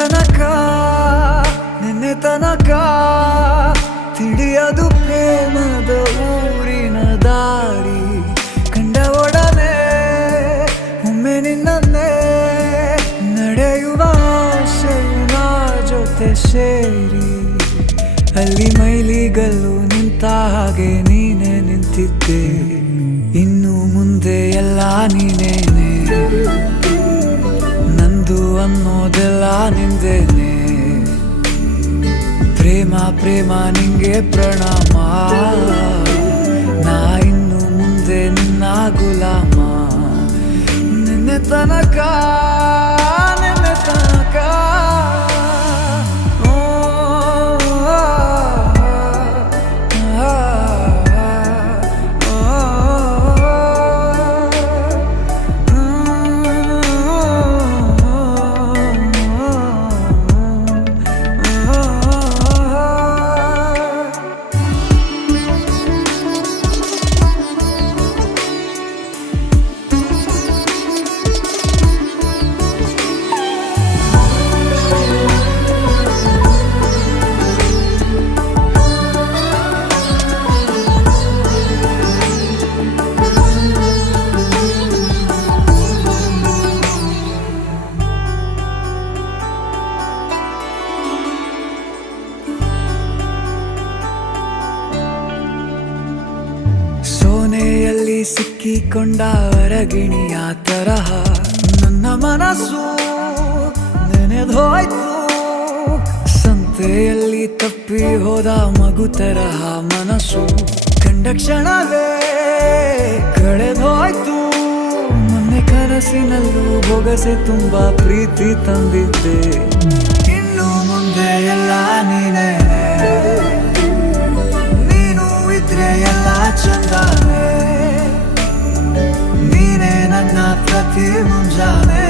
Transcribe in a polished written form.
ತನಕ ನಿನ್ನೆ ತನಕ ತಿಳಿಯದು ಪ್ರೇಮದ ಊರಿನ ದಾರಿ ಕಂಡ ಒಡನೆ ಒಮ್ಮೆ ನಿನ್ನೇ ನಡೆಯುವ ಆಸೆಯ ಜೊತೆ ಸೇರಿ ಅಲ್ಲಿ ಮೈಲಿಗಲ್ಲು ನಿಂತ ಹಾಗೆ ನೀನೆ ನಿಂತಿದ್ದೆ ಇನ್ನು ಮುಂದೆ ಎಲ್ಲ ನೀನೇನೆ ನಂದು ಅನ್ನೋದೆಲ್ಲ ನಿಂದೇನೆ ಪ್ರೇಮ ಪ್ರೇಮ ನಿಂಗೆ ಪ್ರಣಾಮ ನಾ ಇನ್ನು ಮುಂದೆ ನಿನ್ನ ಗುಲಾಮ ನಿನ್ನೆ ತನಕ ನಿನ್ನೆ ತನಕ ಸೋನೆಯಲ್ಲಿ ಸಿಕ್ಕಿಕೊಂಡ ಅರಗಿಣಿಯ ತರಹ ನನ್ನ ಮನಸ್ಸು ನೆನೆದೋಯ್ತು ಸಂತೆಯಲ್ಲಿ ತಪ್ಪಿ ಹೋದ ಮಗು ತರಹ ಮನಸ್ಸು ಕಂಡ ಕ್ಷಣವೇ ಕಳೆದೋಯ್ತು ಮೊನ್ನೆ ಕನಸಿನಲ್ಲೂ ಬೊಗಸೆ ತುಂಬಾ ಪ್ರೀತಿ ತಂದಿದ್ದೆ ಇನ್ನು ಮುಂದೆ ಎಲ್ಲ ನೀನೇ ಎಲ್ಲ ಚಂದಾನೆ ನೀನೇ ನನ್ನ ಪ್ರತಿ ಮುಂಜಾನೆ